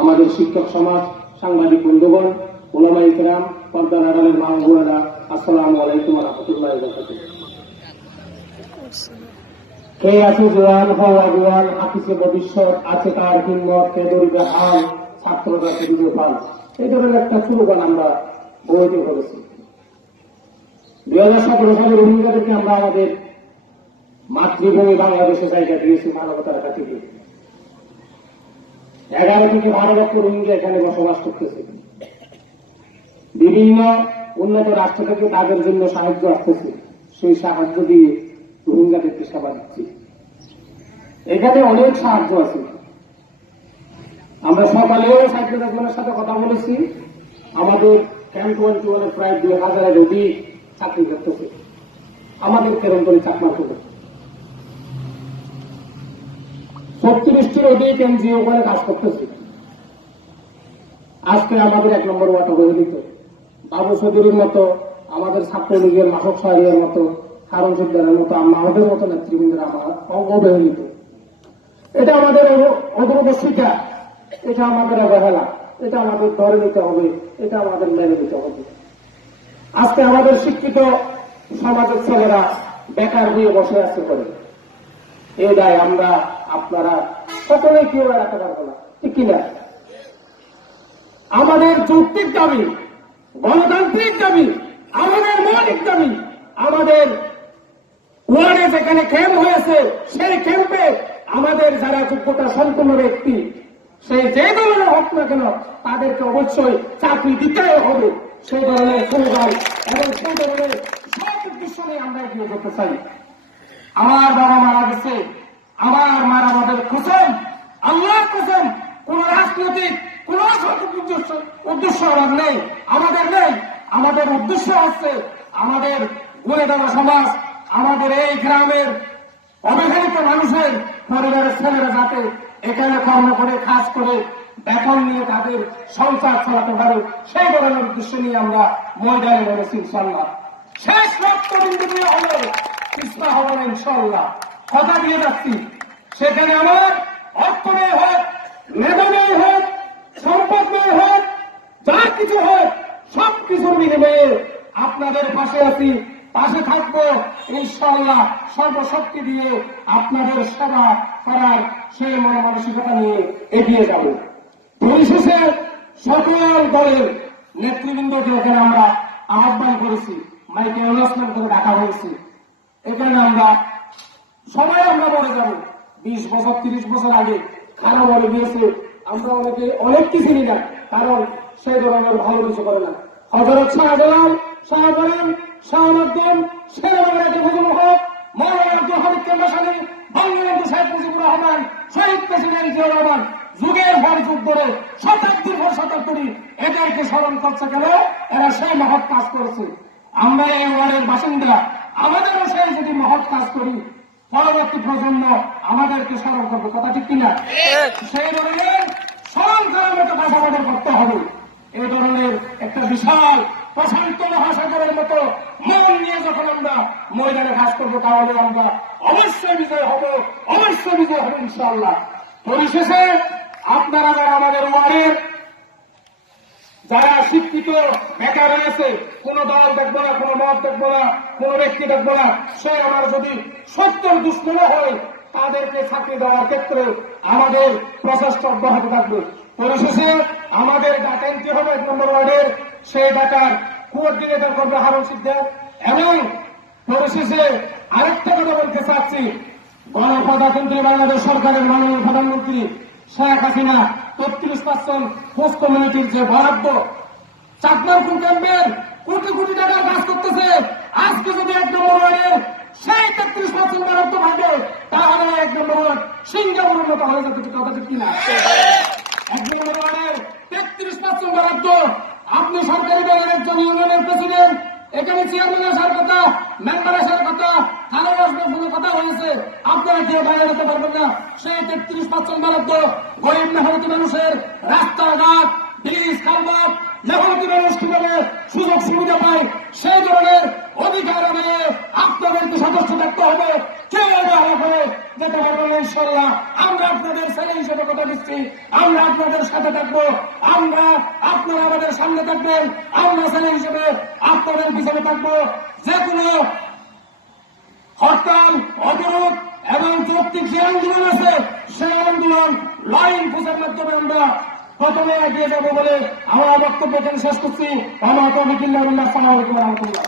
আমাদের শিক্ষক সমাজ, সাংবাদিক বন্ধুগণ, উলামায়ে কেরাম, পর্দার আড়ালের মা ও বোনেরা, আসসালামু আলাইকুম ওয়া রাহমাতুল্লাহি ওয়া বারাকাতুহু। কে আছে জোয়ান, হও আগুয়ান, হাফিজে ভবিষ্যৎ, আছে তার হিম্মত, কে দরিদ্র হাল, ছাত্ররা বিজয় পান। এই ধরনের একটা স্লোগান আমরা বইতে করেছি। 2017 সালে রোহিঙ্গাদেরকে আমরা আমাদের মাতৃভূমি বাংলাদেশে জায়গা দিয়েছি মানবতার কাছে। 11 থেকে 12 লক্ষ রোহিঙ্গা এখানে বসবাস করতেছে। বিভিন্ন উন্নত রাষ্ট্র থেকে তাদের জন্য সাহায্য আসতেছে, সেই সাহায্য দিয়ে রোহিঙ্গাদেরকে সেবা দিচ্ছি। এখানে অনেক সাহায্য আছে। আমরা সকালেও সাইকেল একজনের সাথে কথা বলেছি। আমাদের ক্যাম্প 21 প্রায় 2000-এর অধিক চাকরি করতেছে, আমাদের কেরম করে চাকমা করে 36টির অধিক এনজিও ওখানে কাজ করতেছে। আজকে আমাদের 1 নম্বর ওয়ার্ড অবহেলিত। বাবু চৌধুরীর মতো, আমাদের ছাত্রলীগের মাসক সাহারিয়ার মতো, কারণ সিদ্ধারের মতো, আমাদের মতো নেতৃবৃন্দের আমার অবহেলিত। এটা আমাদের অদূরদর্শিতা, এটা আমাদের অবহেলা, এটা আমাদের ধরে নিতে হবে, এটা আমাদের মেনে নিতে হবে। আজকে আমাদের শিক্ষিত সমাজের ছেলেরা বেকার হয়ে বসে আসতে পারে, এই দায় আমরা আপনারা সকলেই কেউ এড়াতে পারবো না, ঠিক কিনা? আমাদের যৌক্তিক দাবি, গণতান্ত্রিক দাবি, আমাদের মৌলিক দাবি, আমাদের ওয়ার্ডে যেখানে ক্যাম্প হয়েছে সেই ক্যাম্পে আমাদের যারা যোগ্যতা সম্পন্ন ব্যক্তি, সেই যে ধরনের হোক না কেন, তাদেরকে অবশ্যই চাকরি দিতে হবে। সেই ধরনের সমুদায় এবং সেই ধরনের সব উদ্দেশ্য নিয়ে আমরা এগিয়ে যেতে চাই। আমার বাবা মারা গেছে, আমার মারা বাবার কসম, আল্লাহর কসম, কোন রাজনৈতিক কোন উদ্দেশ্য আমার নেই, আমাদের নেই। আমাদের উদ্দেশ্য হচ্ছে আমাদের গড়ে দেওয়া সমাজ, আমাদের এই গ্রামের অবহেলিত মানুষের পরিবারের ছেলেরা যাতে এখানে কর্ম করে, কাজ করে, বেতন নিয়ে তাদের সংসার চালাতে পারে, সেই ধরনের উদ্দেশ্য নিয়ে আমরা ময়দানে নেমেছি ইনশাল্লাহ। শেষ রক্তবিন্দু দিয়ে হলে ইসলাম হবে ইনশাল্লাহ, কথা দিয়ে যাচ্ছি। সেখানে আমার অর্থ নেই হোক, মেধা নেই হোক, সম্পদ নেই হোক, যা কিছু হোক, সবকিছুর বিনিময়ে আপনাদের পাশে আছি, পাশে থাকবো ইনশাআল্লাহ। সর্বশক্তি দিয়ে আপনাদের সেবা করার সেই মনোমানসিকতা নিয়ে এগিয়ে যাব। পরিশেষে সকল দলের নেতৃবৃন্দকে এখানে আমরা আহ্বান করেছি, মাইকে অ্যানাউন্সমেন্ট করে ডাকা হয়েছে। এখানে আমরা সবাই আমরা মরে যাব। 20 বছর 30 বছর আগে কারো মরে গিয়েছে, আমরা অনেকে অনেক কিছু নিই না, কারণ সেই ধরনের ভালো কিছু করে না। হযরত শাহজালাল, শাহজালাল, শাহমাদ্দুম, শেরবাংলাকে ফজলুল হক, মাওলানা আব্দুল হামিদ কান্দাসানি, বঙ্গবন্ধু শেখ মুজিবুর রহমান, শহীদ প্রেসিডেন্ট জিয়াউর রহমান যুগের পর যুগ ধরে, শতাব্দীর পর শতাব্দী এদেরকে স্মরণ করছে কেন? এরা সেই মহৎ কাজ করেছে। আমরা এই ওয়ার্ডের বাসিন্দা, আমাদেরও সেই যদি মহৎ কাজ করি, পরবর্তী প্রজন্ম আমাদেরকে স্মরণ করবে, কথা ঠিক কিনা? সেই ধরনের স্মরণ করার মতো কাজ আমাদের করতে হবে। এই ধরনের একটা বিশাল প্রশান্ত মহাসাগরের মতো মন নিয়ে যখন আমরা ময়দানে কাজ করবো, তাহলে আমরা অবশ্যই বিজয় হব, অবশ্যই বিজয় হবে ইনশাআল্লাহ। পরিশেষে আপনারা যারা আমাদের ওয়ার্ডের যারা শিক্ষিত বেকার রয়েছে, কোন দল দেখবো না, কোন মত দেখবো না, কোন ব্যক্তি দেখবো না, সে আমার যদি সত্যের দুশ্মন হয়, তাদেরকে চাকরি দেওয়ার ক্ষেত্রে আমাদের প্রচেষ্টা অব্যাহত থাকবে। পরিশেষে আমাদের ডাকা এন্ট্রি হবে 1 নম্বর ওয়ার্ডের, সেই ডাকার কোঅর্ডিনেটর করবে হারুন সিদ্দিক। এবং পরিশেষে আরেকটা কথা বলতে চাচ্ছি, গণপ্রজাতন্ত্রী বাংলাদেশ সরকারের মাননীয় প্রধানমন্ত্রী শেখ হাসিনা 33% পোস্ট কমিউনিটির যে বরাদ্দ, চাকমারপুর ক্যাম্পের কোটি কোটি টাকা কাজ করতেছে। আজকে যদি 1 নম্বর ওয়ার্ডের সেই 33% বরাদ্দ থাকে, তাহলে 1 নম্বর ওয়ার্ড সিঙ্গাপুরের মতো হয়ে যেতে, কথা ঠিক কিনা? 1 নম্বর ওয়ার্ডের 33% বরাদ্দ, আপনি সরকারি দলের একজন ইউনিয়নের প্রেসিডেন্ট, এখানে চেয়ারম্যান আসার কথা, মেম্বার আসার কথা, থানা আসবার কোনো কথা হয়েছে, আপনারা কেউ বাইরে যেতে পারবেন না। সেই 33% বরাদ্দ গরিব মেহনতি মানুষের রাস্তাঘাট, ব্রিজ, খালবাট, মেহনতি মানুষ কিভাবে সুযোগ সুবিধা পায়, সেই ধরনের অধিকার নিয়ে আপনাদেরকে সদস্য থাকতে হবে। কেউ অবহেলা করে যেতে পারবেন না ইনশাআল্লাহ। আমরা আপনাদের ছেলে হিসেবে কথা দিচ্ছি, আমরা আপনাদের সাথে থাকবো। আমরা আপনারা আমাদের সামনে থাকবেন, আমরা ছেলে হিসেবে আপনাদের পিছনে থাকবো। যে কোনো হরতাল, অবরোধ এবং যৌক্তিক যে আন্দোলন আছে সেই আন্দোলন লাইন খোঁজার মাধ্যমে আমরা প্রথমে এগিয়ে যাবো বলে আমার বক্তব্য এখানে শেষ করছি। আমার তো বিকিল্লাহ, আসসালামু আলাইকুম ওয়া রাহমাতুল্লাহ।